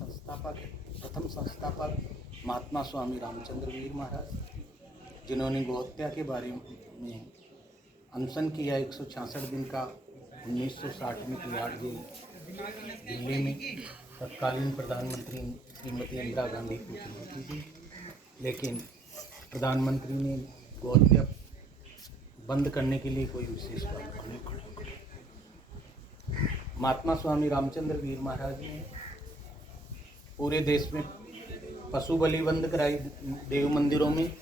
संस्थापक प्रथम संस्थापक महात्मा स्वामी रामचंद्र वीर महाराज, जिन्होंने गौहत्या के बारे में अनशन किया 166 दिन का 1960 में तिहाड़ जेल दिल्ली में तत्कालीन प्रधानमंत्री श्रीमती इंदिरा गांधी को चुनौती दी, लेकिन प्रधानमंत्री ने गौहत्या बंद करने के लिए कोई विशेष प्रावधान नहीं किया। महात्मा स्वामी रामचंद्र वीर महाराज ने पूरे देश में पशु बलि बंद कराई, देव मंदिरों में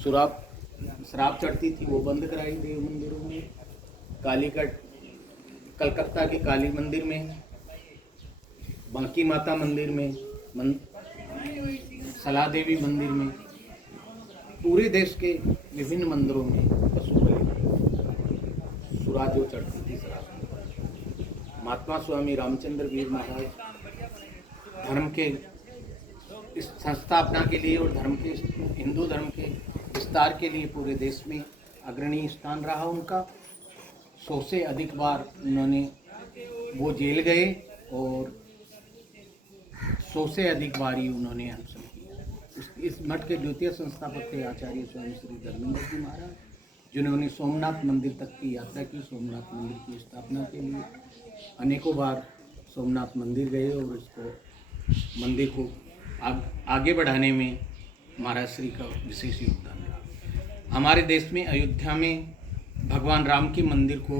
शराब चढ़ती थी वो बंद कराई देव मंदिरों में, कालीकट कलकत्ता के काली मंदिर में, बांकी माता मंदिर में, सला देवी मंदिर में, पूरे देश के विभिन्न मंदिरों में पशु बलि सुरा जो चढ़ती थी शराब। महात्मा स्वामी रामचंद्र वीर महाराज धर्म के इस संस्थापना के लिए और हिंदू धर्म के विस्तार के लिए पूरे देश में अग्रणी स्थान रहा उनका। 100 से अधिक बार वो जेल गए और 100 से अधिक बार ही उन्होंने अनशन किया। इस मठ के द्वितीय संस्थापक थे आचार्य स्वामी श्री धर्मेंद्र जी महाराज, जिन्होंने सोमनाथ मंदिर तक की यात्रा की। सोमनाथ मंदिर की स्थापना के लिए अनेकों बार सोमनाथ मंदिर गए और इसको मंदिर को आगे बढ़ाने में महाराज श्री का विशेष योगदान रहा। हमारे देश में अयोध्या में भगवान राम के मंदिर को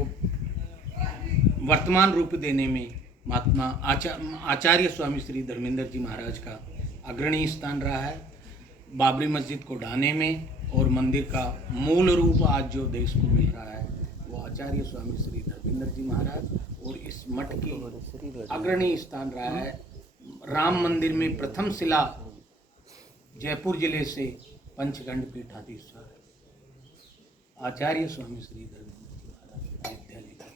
वर्तमान रूप देने में महात्मा आचार्य स्वामी श्री धर्मेंद्र जी महाराज का अग्रणी स्थान रहा है। बाबरी मस्जिद को ढाने में और मंदिर का मूल रूप आज जो देश को मिल रहा है वो आचार्य स्वामी श्री धर्मेंद्र जी महाराज और इस मठ की अग्रणी स्थान रहा है। राम मंदिर में प्रथम शिला जयपुर जिले से पंचखंड पीठाधीश्वर आचार्य स्वामी श्री धर्मेंद्र जी महाराज विद्यालय का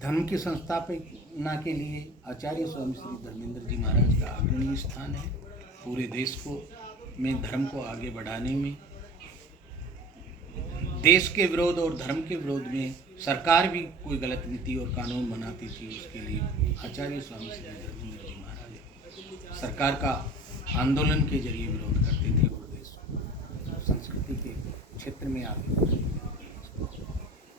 धर्म की संस्थापना के लिए आचार्य स्वामी श्री धर्मेंद्र जी महाराज का अग्रणी स्थान है। पूरे देश को में धर्म को आगे बढ़ाने में, देश के विरोध और धर्म के विरोध में सरकार भी कोई गलत नीति और कानून बनाती थी, उसके लिए आचार्य स्वामी श्री धर्मेंद्र जी महाराज सरकार का आंदोलन के जरिए विरोध करते थे और देश को संस्कृति के क्षेत्र में आगे बढ़ते थे।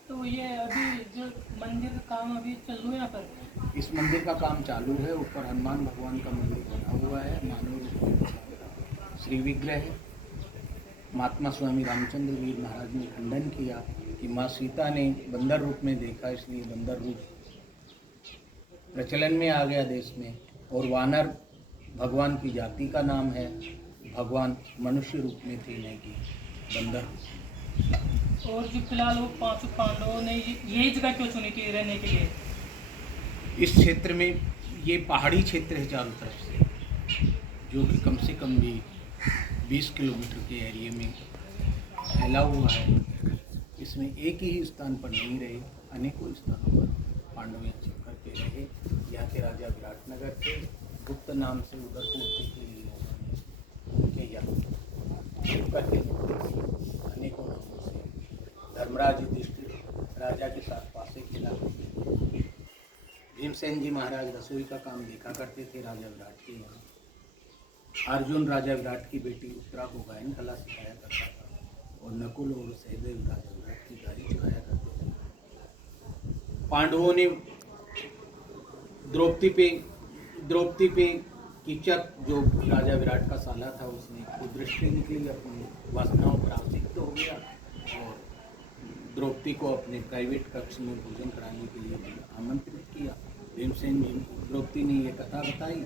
तो ये अभी जो मंदिर का काम अभी चालू है यहाँ पर? इस मंदिर का काम चालू है। ऊपर हनुमान भगवान का मंदिर बना हुआ है, मानव रूप में श्री विग्रह है। महात्मा स्वामी रामचंद्र वीर महाराज ने खंडन किया कि माँ सीता ने बंदर रूप में देखा, इसलिए बंदर रूप प्रचलन में आ गया देश में, और वानर भगवान की जाति का नाम है। भगवान मनुष्य रूप में थे, नहीं कि बंदर। और जो फिलहाल वो 5 पांडवों ने यही जगह क्यों चुनी थी रहने के लिए? इस क्षेत्र में ये पहाड़ी क्षेत्र है चारों तरफ से, जो कि कम से कम भी 20 किलोमीटर के एरिया में फैला हुआ है। इसमें एक ही स्थान पर नहीं रहे, अनेकों स्थानों पर पांडव यहाँ छिप करके रहे। यहाँ के राजा विराटनगर के गुप्त नाम से उधर पूर्ति के लिए उनके यहाँ छिप करके अनेकों नामों से धर्मराज युधिष्ठिर राजा के साथ पासे खेला। भीमसेन जी महाराज रसोई का काम देखा करते थे राजा विराट के यहाँ। अर्जुन राजा विराट की बेटी उत्तरा को गायन कला सिखाया करता था और नकुल और सहदेव राजा विराट की गाड़ी चलाया करते थे। पांडवों ने द्रौपदी पे कीचक, जो राजा विराट का साला था, उसने कुदृष्टि निकली, अपनी वासनाओं पर आसक्त हो गया और द्रौपदी को अपने प्राइवेट कक्ष में भोजन कराने के लिए आमंत्रित किया। भीमसेन जी द्रौपदी ने ये कथा बताई,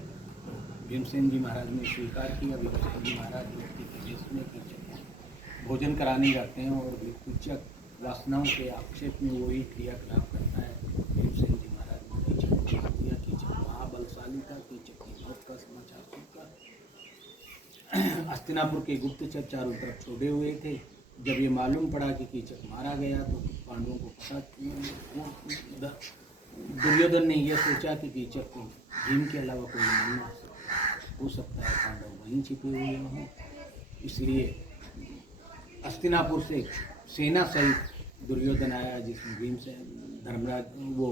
भीमसेन जी महाराज ने स्वीकार किया। भीमसेन जी महाराज द्रौपदी के देश में कीचक भोजन कराने जाते हैं और कीचक वासनाओं के आक्षेप में वही क्रियाकलाप करता है। भीमसेन जी महाराज ने कीचक को मार दिया। कीचक महाबलशाली था, कीचक की मौत का समाचार सुनकर हस्तिनापुर के गुप्तचर चारों तरफ छोड़े हुए थे। जब ये मालूम पड़ा कि कीचक मारा गया तो पांडवों को पता, दुर्योधन ने यह सोचा कि कीचक को भीम के अलावा कोई नहीं मार सकता, हो सकता है पांडव वहीं छिपे हुए हों। इसलिए हस्तिनापुर से सेना सहित दुर्योधन आया, जिसमें भीम से धर्मराज वो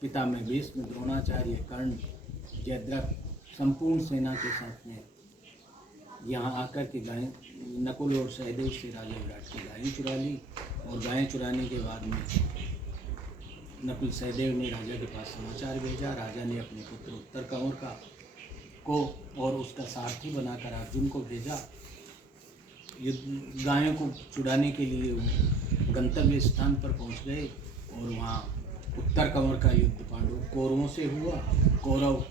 पिता में भीष्म, द्रोणाचार्य, कर्ण, जयद्रथ संपूर्ण सेना के साथ में यहाँ आकर के गायें, नकुल और सहदेव से राजा विराट की गायें चुरा ली। और गायें चुराने के बाद में नकुल सहदेव ने राजा के पास समाचार भेजा। राजा ने अपने पुत्र उत्तर कंवर को और उसका सारथी बनाकर अर्जुन को भेजा। युद्ध गायों को छुड़ाने के लिए वो गंतव्य स्थान पर पहुंच गए और वहाँ उत्तर कंवर का युद्ध पांडव कौरवों से हुआ। कौरव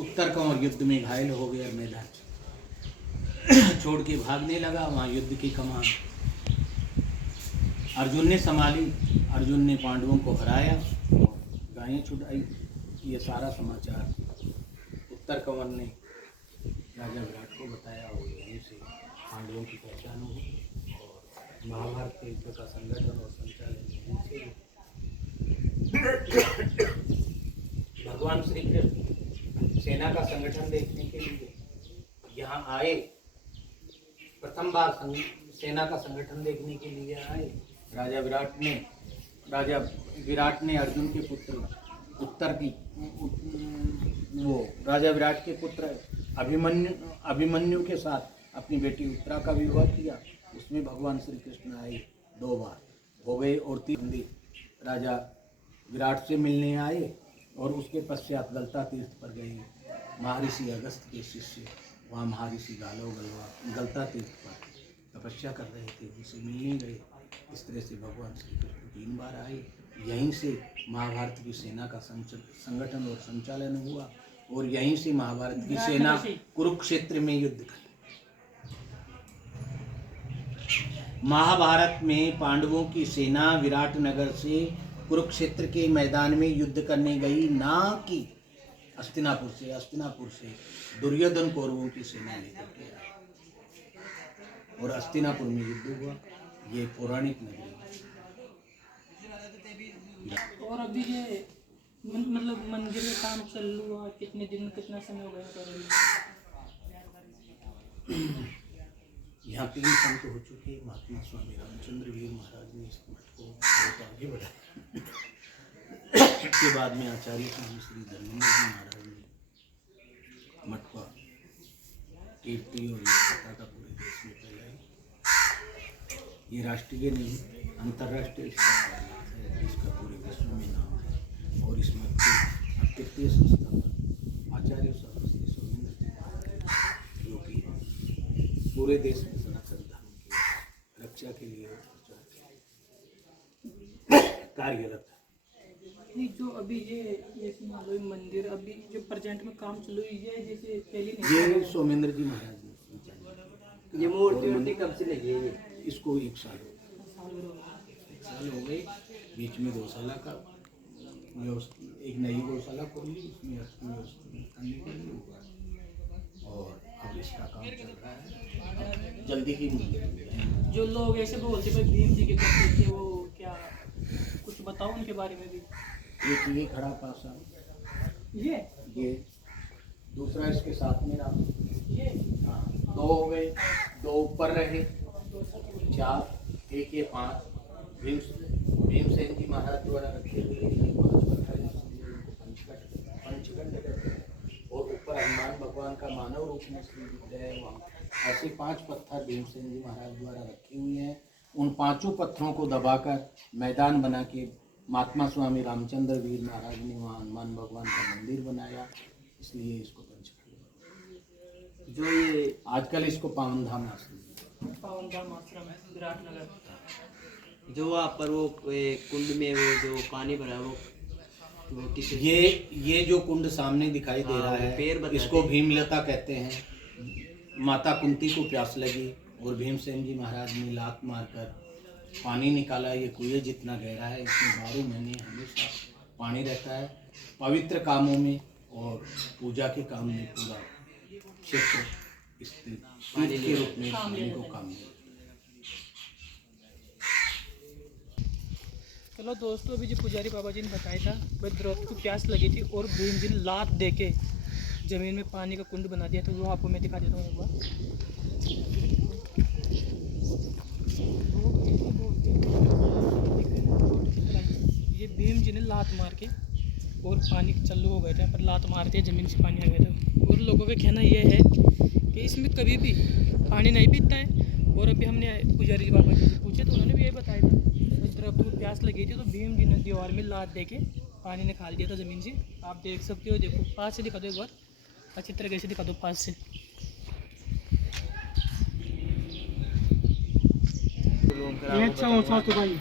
उत्तर कंवर युद्ध में घायल हो गया, मैदान छोड़ के भागने लगा। वहाँ युद्ध की कमान अर्जुन ने संभाली। अर्जुन ने पांडवों को हराया और गायें छुड़ाई। ये सारा समाचार उत्तर कंवर ने राजा विराट को बताया और यहीं से पांडवों की पहचान हुई और महाभारत के युद्ध का संगठन और संचालन यहीं से भगवान श्री कृष्ण सेना का संगठन देखने के लिए यहाँ आए। प्रथम बार सेना का संगठन देखने के लिए आए। राजा विराट ने अर्जुन के पुत्र राजा विराट के पुत्र अभिमन्यु के साथ अपनी बेटी उत्तरा का विवाह किया। उसमें भगवान श्री कृष्ण आए, 2 बार हो गए और 3 राजा विराट से मिलने आए। और उसके पश्चात गलता तीर्थ पर गए। महर्षि अगस्त के शिष्य वहाँ महर्षि गलता तीर्थ पर तपस्या कर रहे थे, उनसे मिलने गए। इस तरह से भगवान श्री कृष्ण 3 बार आए। यहीं से महाभारत की सेना का संगठन और संचालन हुआ और यहीं से महाभारत की सेना कुरुक्षेत्र में युद्ध की। महाभारत में पांडवों की सेना विराटनगर से कुरुक्षेत्र के मैदान में युद्ध करने गई, ना कि हस्तिनापुर से। हस्तिनापुर से दुर्योधन कौरवों की सेना लेकर के आए और हस्तिनापुर में युद्ध हुआ। ये पौराणिक नगरी। और अभी ये मतलब मंदिर का काम चालू हुआ कितने दिन, कितना समय हो गया? यहाँ 3 संत हो चुके। महात्मा स्वामी रामचंद्र वीर महाराज ने इस मठ को बहुत आगे बढ़ाया। उसके बाद में आचार्य स्वामी श्री धर्मेंद्र जी महाराज ने मठ का कीर्ति और कथा का पूरे देश में फैलाई। ये राष्ट्रीय नहीं, अंतर्राष्ट्रीय स्तर है, इसका पूरे विश्व में नाम है। और इस मठ के तृतीय संस्थापक आचार्य स्वामी श्री सोमेंद्र जी महाराज, जो कि पूरे देश में सनातन धर्म की रक्षा के लिए कार्यरत है। नहीं, जो अभी ये मान लो मंदिर अभी जो प्रेजेंट में काम चालू है, ये जैसे पहले नहीं, ये सोमेंद्र जी महाराज ने संचालित। ये मूर्ति कब से लगी है? इसको 1 साल हो गए। बीच में गौशाला का एक नई गौशाला खोली, उसमें करने के लिए हुआ और अब इसका काम चल रहा है। जल्दी ही जो लोग ऐसे बोलते भाई भीम जी के करते थे, वो क्या कुछ बताओ उनके बारे में भी? एक ये खड़ा पासा, ये दूसरा इसके साथ में रहा, ये 2 हो गए, 2 ऊपर रहे, 4, 1 ये 5 भीमसेन जी महाराज द्वारा रखे हुए 5 पत्थर पंचखंड कहते हैं। और ऊपर हनुमान भगवान का मानव रूप में श्री विग्रह है। वहाँ ऐसे 5 पत्थर भीमसेन जी महाराज द्वारा रखे हुए हैं। उन 5 पत्थरों को दबाकर मैदान बना के महात्मा स्वामी रामचंद्र वीर महाराज ने वहाँ हनुमान भगवान का मंदिर बनाया, इसलिए इसको पंचखंड। जो ये आजकल इसको पावन धाम आश्रम है विराटनगर। जो वहाँ पर वो कुंड में वो जो पानी भरा वो किस ये जो कुंड सामने दिखाई दे रहा है, इसको भीमलता कहते हैं। माता कुंती को प्यास लगी और भीमसेन जी महाराज ने लात मारकर पानी निकाला। ये कुएं जितना गहरा है, इसमें 12 महीने हमेशा पानी रहता है। पवित्र कामों में और पूजा के काम में पूरा क्षेत्र स्थित पानी के रूप में पानी को काम में। चलो दोस्तों, अभी जो पुजारी बाबा जी ने बताया था, भाई द्रौपदी को प्यास लगी थी और भीम जी ने लात दे के जमीन में पानी का कुंड बना दिया। तो वो आपको मैं दिखा देता हूँ एक बार। ये भीम जी ने लात मार के और पानी चालू हो गए थे, पर लात मारते ज़मीन से पानी आ गया था। और लोगों का कहना ये है कि इसमें कभी भी पानी नहीं पीता है। और अभी हमने पुजारी जी बाबा जी से पूछे तो उन्होंने भी यही बताया था, इस दरख्त को प्यास लगी थी तो भीम जी ने दीवार में लात दे के पानी निकाल दिया था ज़मीन से। आप देख सकते हो, देखो पास से दिखा दो एक बार, अच्छी तरीके से दिखा दो पास से। अच्छा हो तो भाई